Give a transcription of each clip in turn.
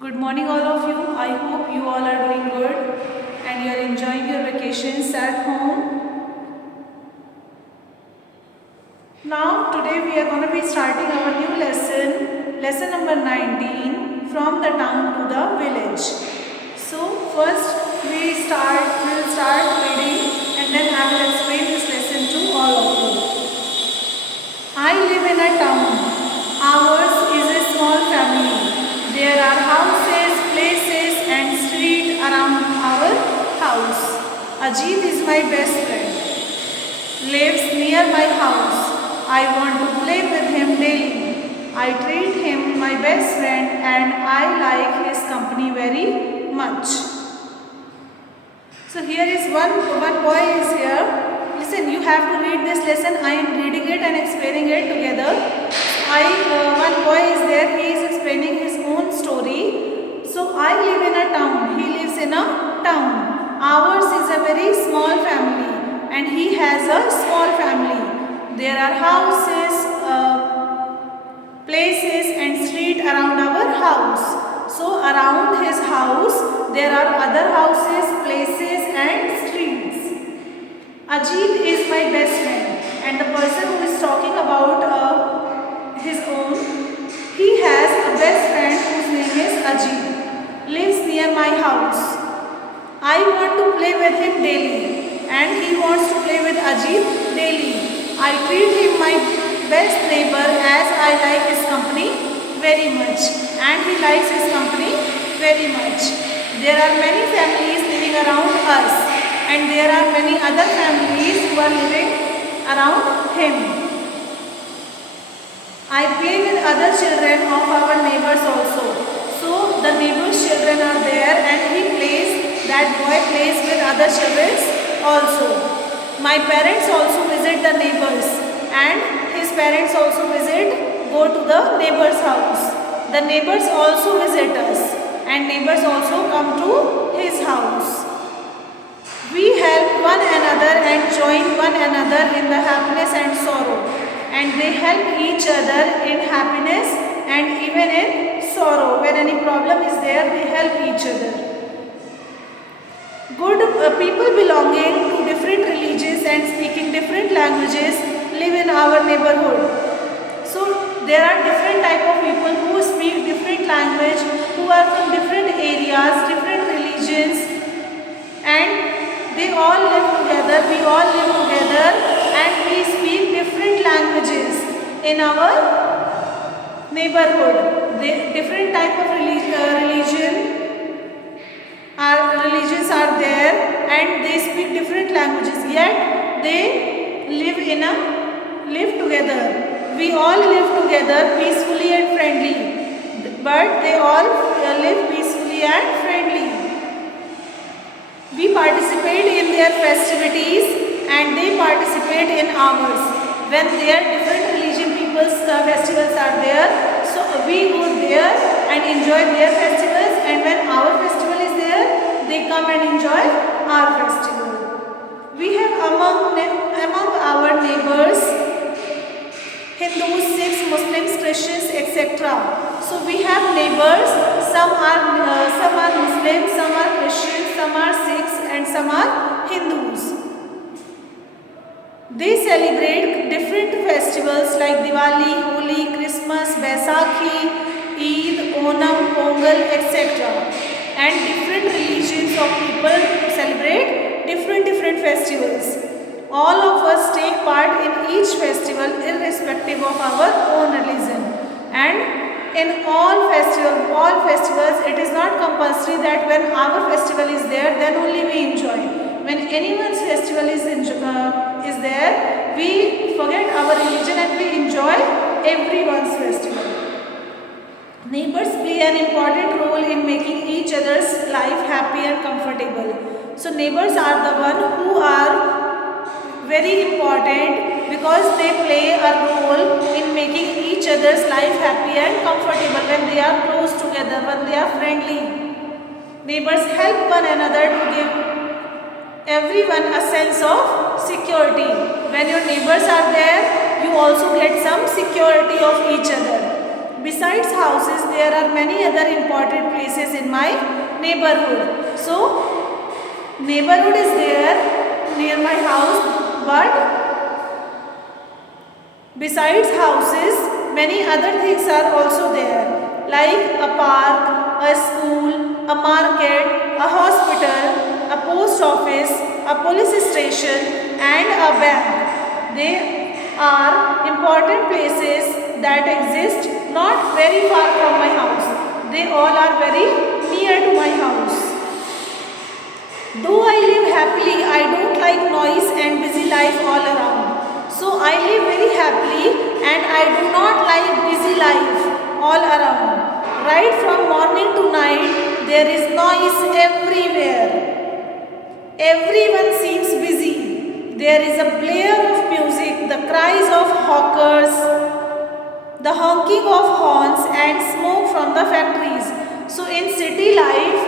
Good morning all of you. I hope you all are doing good and you are enjoying your vacations at home. Now today we are going to be starting our new lesson number 19, from the town to the village. So first we will start reading and then I will explain this lesson to all of you. I live in a town. Ours is a small family. There are houses, places and streets around our house. Ajit is my best friend. Lives near my house. I want to play with him daily. I treat him my best friend and I like his company very much. So here is one boy is here. Listen, you have to read this lesson. I am reading it and explaining it together. One boy is there. He is explaining his own story. So I live in a town. He lives in a town. Ours is a very small family, and he has a small family. There are houses, places, and street around our house. So around his house, there are other houses, places, and streets. Ajit is my best friend, and the person who is talking about his own, he has a best friend whose name is Ajit, lives near my house. I want to play with him daily and he wants to play with Ajit daily. I treat him my best neighbor as I like his company very much and he likes his company very much. There are many families living around us and there are many other families who are living around him. I play with other children of our neighbors also. So the neighbors' children are there and that boy plays with other children also. My parents also visit the neighbors and his parents also go to the neighbor's house. The neighbors also visit us and neighbors also come to his house. We help one another and join one another in the happiness and sorrow, and they help each other in happiness and even in sorrow. When any problem is there, they help each other. Good people belonging to different religions and speaking different languages live in our neighborhood. So there are different type of people who speak different language, who are from different areas, different religions, and they all live together. We all live together and we speak different languages in our neighborhood. Different type of religions are there and they speak different languages, yet they live together. We all live together peacefully and friendly, but they all live peacefully and friendly. We participate in their festivities and they participate in ours. When their different religion people's festivals are there, so we go there and enjoy their festivals, and when our festival is there, they come and enjoy our festival. We have among our neighbors Hindus, Sikhs, Muslims, Christians, etc. So we have neighbors. Some are Muslims, some are Christians, some are Sikhs, and some are Hindus. They celebrate different festivals like Diwali, Holi, Christmas, Baisakhi, Eid, Onam, Pongal, etc. And different religions of people celebrate different festivals. All of us take part in each festival irrespective of our own religion. And in all festivals, it is not compulsory that when our festival is there, then only we enjoy. When anyone's festival is there, we forget our religion and we enjoy everyone's festival. Neighbors play an important role in making each other's life happy and comfortable. So neighbors are the one who are very important because they play a role in making each other's life happy and comfortable when they are close together, when they are friendly. Neighbors help one another to give everyone a sense of security. When your neighbors are there, you also get some security of each other. Besides houses, there are many other important places in my neighborhood. So, neighborhood is there near my house, but besides houses, many other things are also there, like a park, a school, a market, a hospital, a post office, a police station, and a bank. They are important places that exist not very far from my house. They all are very near to my house. Though I live happily, I don't like noise and busy life all around. So I live very happily and I do not like busy life all around. Right from morning to night, there is noise everywhere. Everyone seems busy. There is a blare of music, the cries of hawkers, the honking of horns and smoke from the factories. So in city life,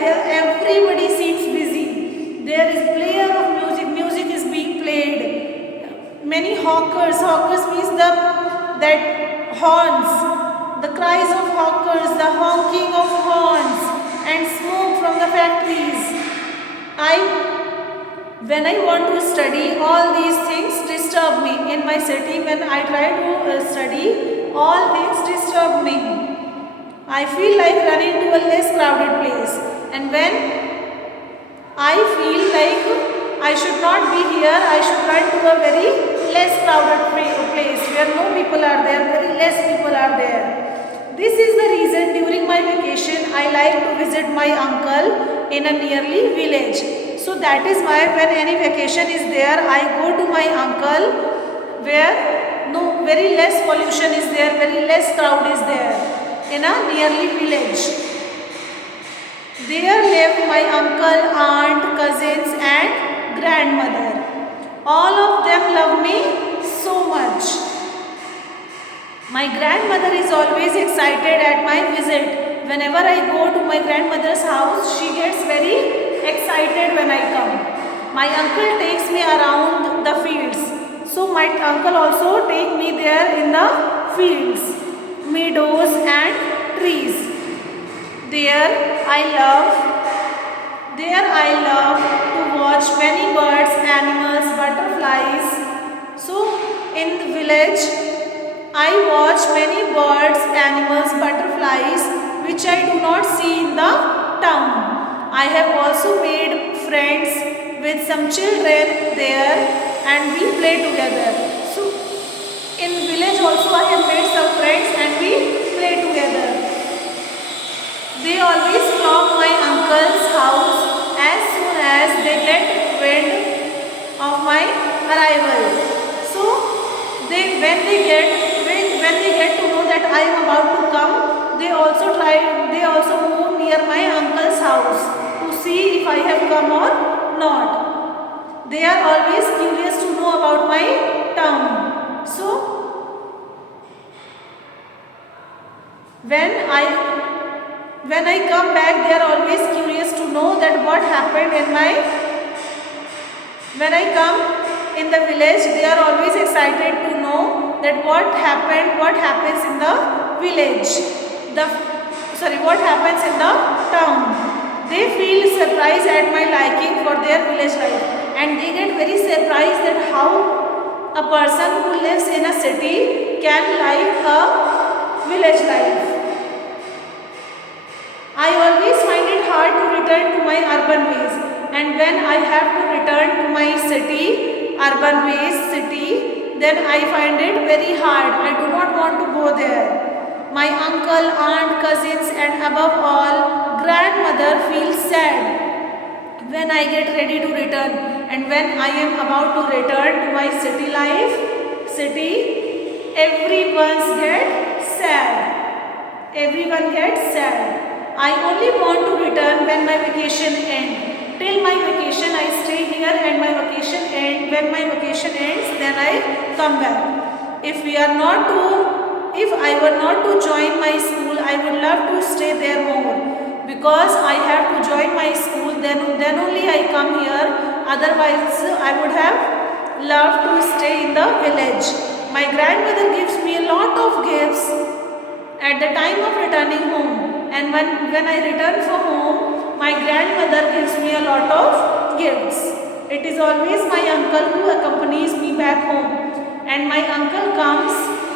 there everybody seems busy. There is blare of music. Music is being played. Many hawkers. Hawkers means that horns. The cries of hawkers, the honking of horns, and smoke from the factories. When I want to study, all these things disturb me. In my city, when I try to study, all things disturb me. I feel like running to a less crowded place. And when I feel like I should not be here, I should run to a very less crowded place where no people are there, very less people are there. This is the reason during my vacation I like to visit my uncle in a nearly village. So that is why when any vacation is there, I go to my uncle where no very less pollution is there, very less crowd is there. In a nearly village. There live my uncle, aunt, cousins and grandmother. All of them love me so much. My grandmother is always excited at my visit. Whenever I go to my grandmother's house, she gets very excited when I come. My uncle takes me around the fields. So my uncle also take me there in the fields, meadows and trees. There I love to watch many birds, animals, butterflies. So in the village I watch many birds, animals, butterflies which I do not see in the town. I have also made friends with some children there and we play together. So in village also I have made some friends and we play together. They always flock my uncle's house as soon as they get wind of my arrival. So when they get to know that I am about to come, they also move near my uncle's house to see if I have come or not. They are always curious to know about my town. So when I come back, they are always curious to know that what happened when I come in the village, they are always excited to know that what happens in the village, what happens in the town. They feel surprised at my liking for their village life and they get very surprised that how a person who lives in a city can like a village life. I always find it hard to return to my urban ways, and when I have to return to my urban ways, then I find it very hard. I do not want to go there. My uncle, aunt, cousins and above all, grandmother feels sad when I get ready to return, and when I am about to return to my city life, everyone gets sad. I only want to return when my vacation ends. Till my vacation I stay here and my vacation ends. When my vacation ends, then I come back. If I were not to join my school, I would love to stay there more. Because I have to join my school, then only I come here. Otherwise, I would have loved to stay in the village. My grandmother gives me a lot of gifts at the time of returning home. And when I return for home, my grandmother gives me a lot of gifts. It is always my uncle who accompanies me back home. And my uncle comes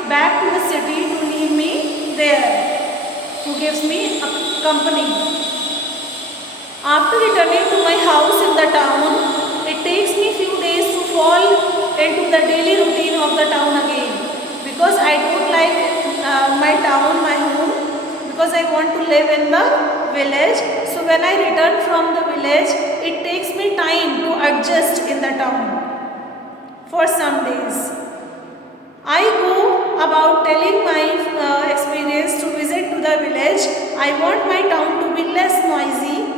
back to the city to leave me there, who gives me a company. After returning to my house in the town, it takes me few days to fall into the daily routine of the town again, because I don't like my town, my home, because I want to live in the village. So when I return from the village, it takes me time to adjust in the town for some days. I go about telling my experience to visit to the village. I want my town to be less noisy,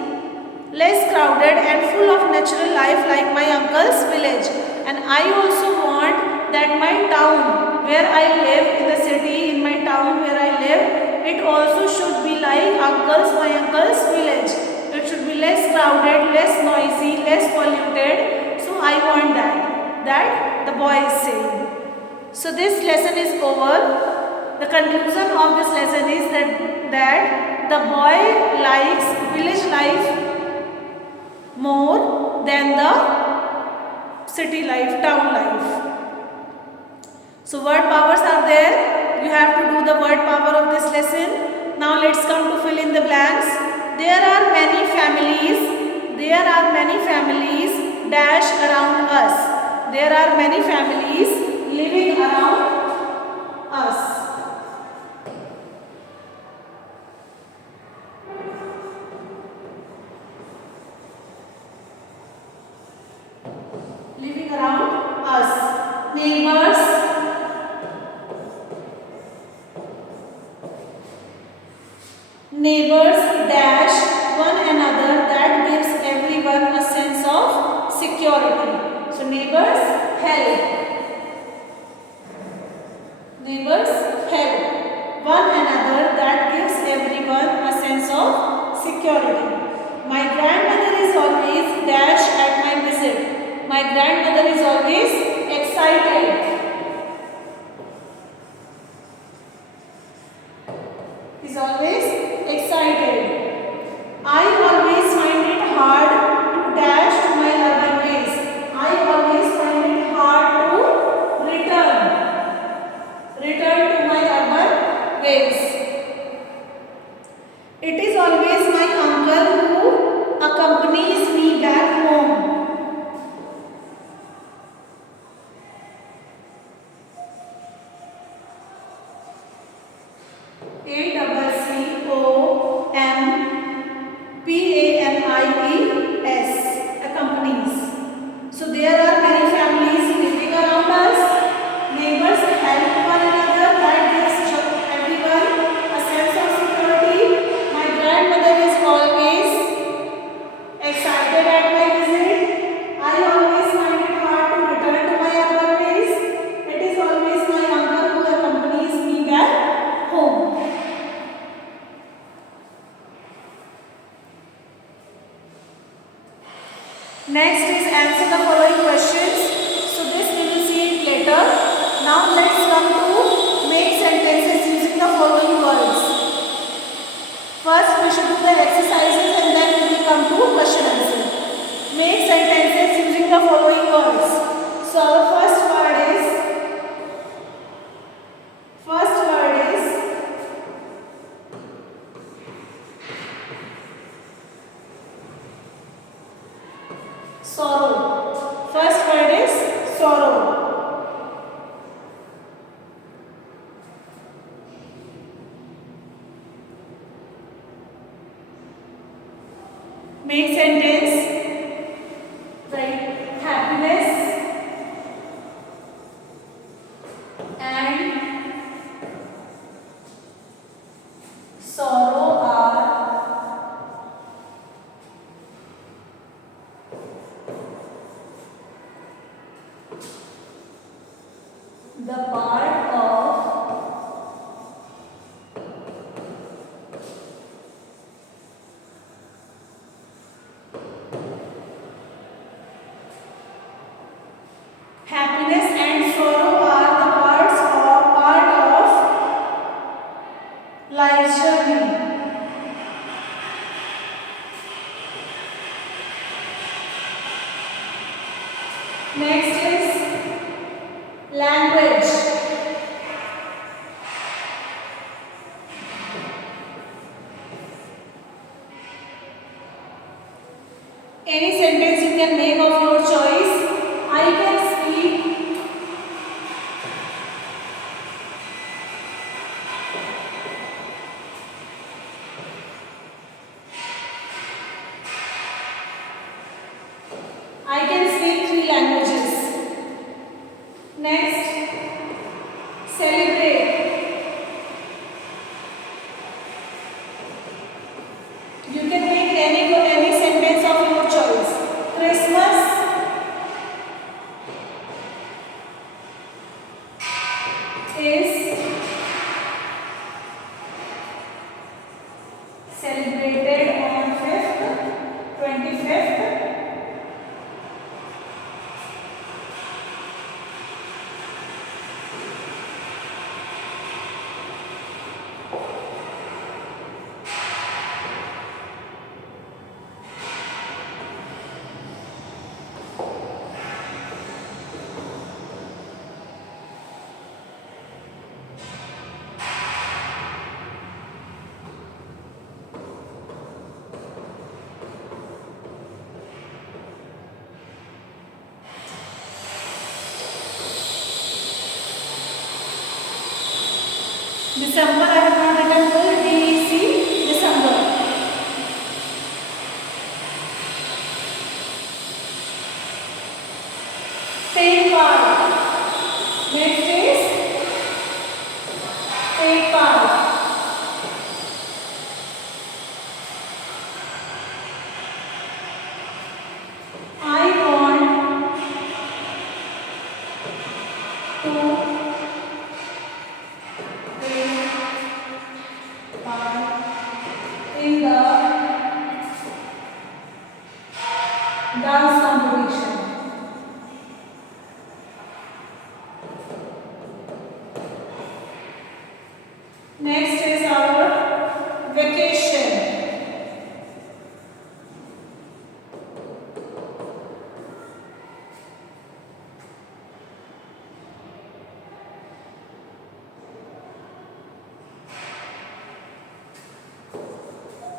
less crowded and full of natural life like my uncle's village. And I also want that my town where I live, in the city, in my town where I live, it also should be like my uncle's village. It should be less crowded, less noisy, less polluted. So I want that the boy is saying. So this lesson is over. The conclusion of this lesson is that the boy likes village life more than the city life, town life. So word powers are there. You have to do the word power of this lesson. Now let's come to fill in the blanks. There are many families dash around us. There are many families living around us. Living around us. Neighbors. Neighbors dash one another. That gives everyone a sense of security. So neighbors help. Neighbors help one another. That gives everyone a sense of security. My grandmother is always dash at my visit. My grandmother is always excited. Is always excited. I always find it hard to dash to my urban ways. I always find it hard to return to my urban ways. It is always my uncle who accompanies me back home. ACCOMPANIES, accompanies. So there are many families living around us. Neighbors help one another. That gives everyone a sense of security. My grandmother is always excited at my visit. I always find it hard to return to my urban ways. It is always my uncle who accompanies me back home. Next is answer the following questions. So this we will see it later. Now let's come to make sentences using the following words. First we should do the exercises and then we will come to question answer. Make sentences using the following words. So our first word is sorrow. First word is sorrow. Make sentence. Write happiness and sorrow are the part of Next is language. Any sentence you can make of your choice. I can speak. I can speak 3 languages. Next, celebrate. You can make any sentence of your choice. Christmas is celebrated on 5th, 25th. December, I have not written full DEC, December. Take part. Next is take part. I want to in the dance competition. Next is our vacation.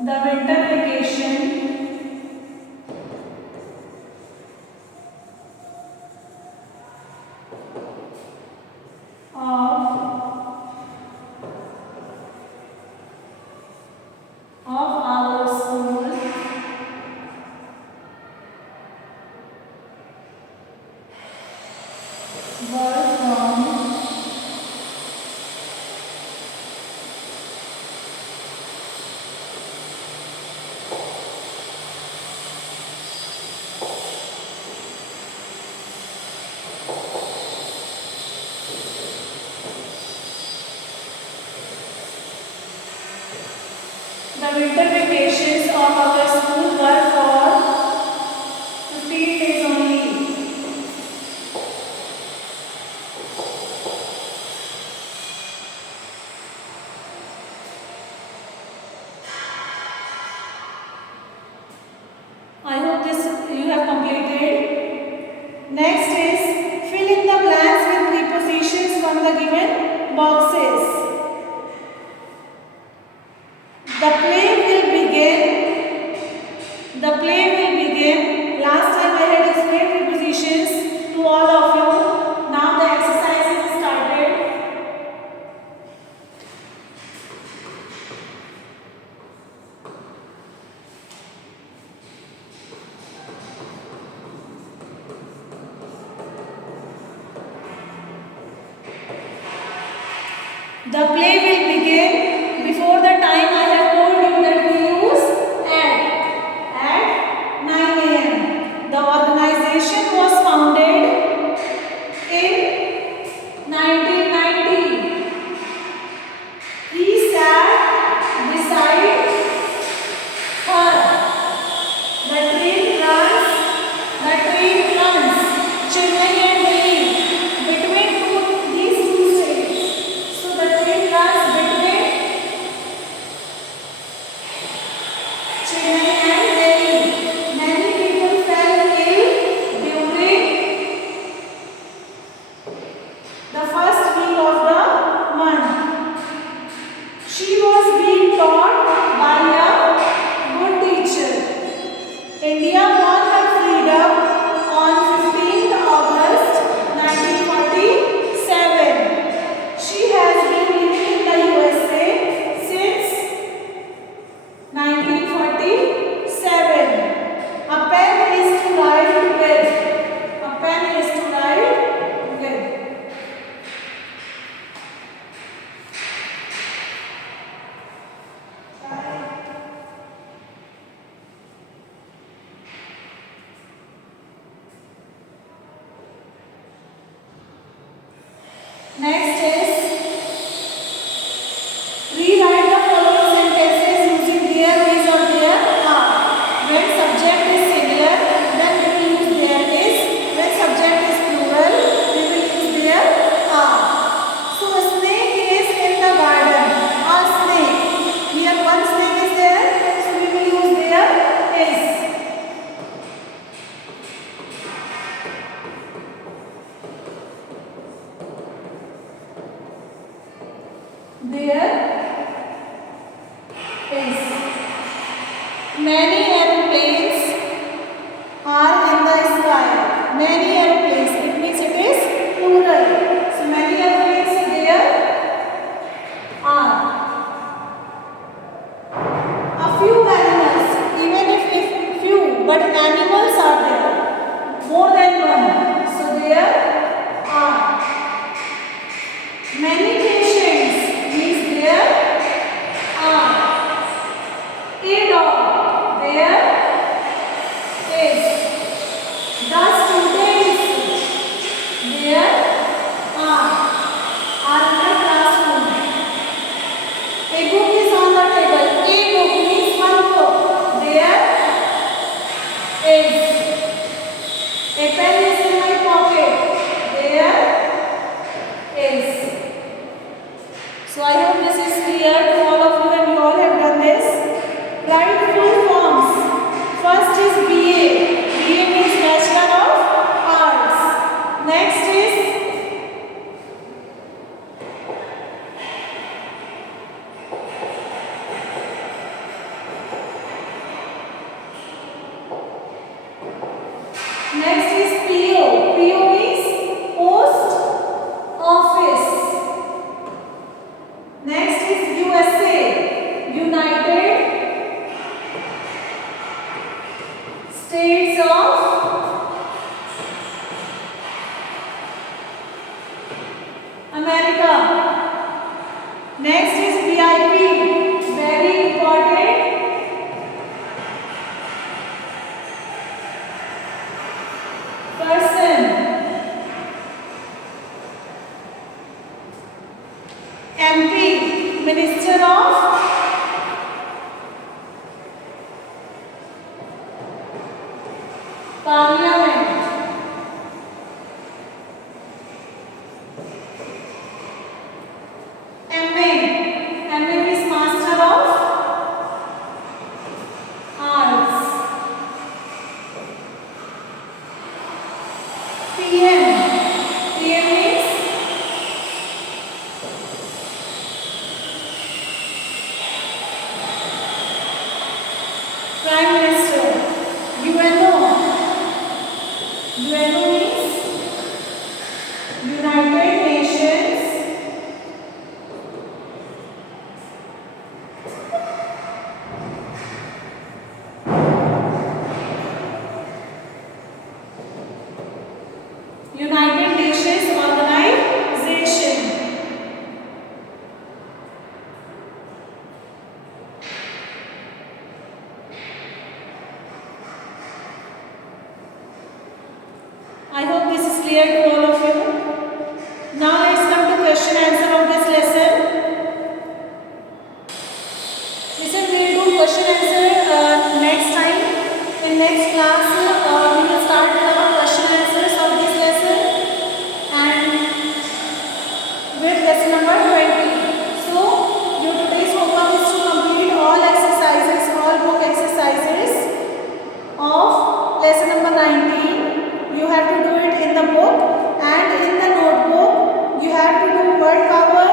The winter vacation of our school were from the winter vacations of our school were for 15 days only. I hope this you have completed. Next is fill in the blanks with prepositions from the given boxes. The play will begin. The play will begin. Last time I had explained prepositions to all of you. Now the exercise is started. The play will begin before the time I have told you that we use at 9 a.m. The organization was founded in 1990. He sat beside her. The train runs. Chennai and Delhi. Between these two states. So the train runs between Chennai and Delhi. Many people fell ill during Next is rewrite the following sentences using there is or there are. When subject is singular, then we will use there is. When subject is plural, we will use there are. So a snake is in the garden. A snake. Here one snake is there, so we will use there is. There is. Many aeroplanes are in the sky. Many aeroplanes. It means it is plural. So many aeroplanes there are. A few animals, even if few, but animals are there. More than one. So there are. Many patients means there are. A dog, there is. The students, there are in the classroom. A book is on the table. A book means one book. There is. A pen is in my pocket. There is. So I hope this is clear to all of you and you all have done this. Write full forms. First is BA. BA means Bachelor of Arts. Next is PO. PO means Post Office. Next is USA. United States of America. Next is VIP. Very important person. MP. Minister of Parliament. MA. MA is Master of Arts. PM. PM is Prime Minister. UNO. UNO means United Nations United Nations Organization. I hope this is clear to all of you. Now let's come to question answer of this lesson. Listen, we will do question answer next time. In next class, we will start with our question answers of this lesson and with lesson number 20. So, your today's homework is to complete all exercises, all book exercises of lesson number 19. You have to do it in the book and in the notebook. You have to do word power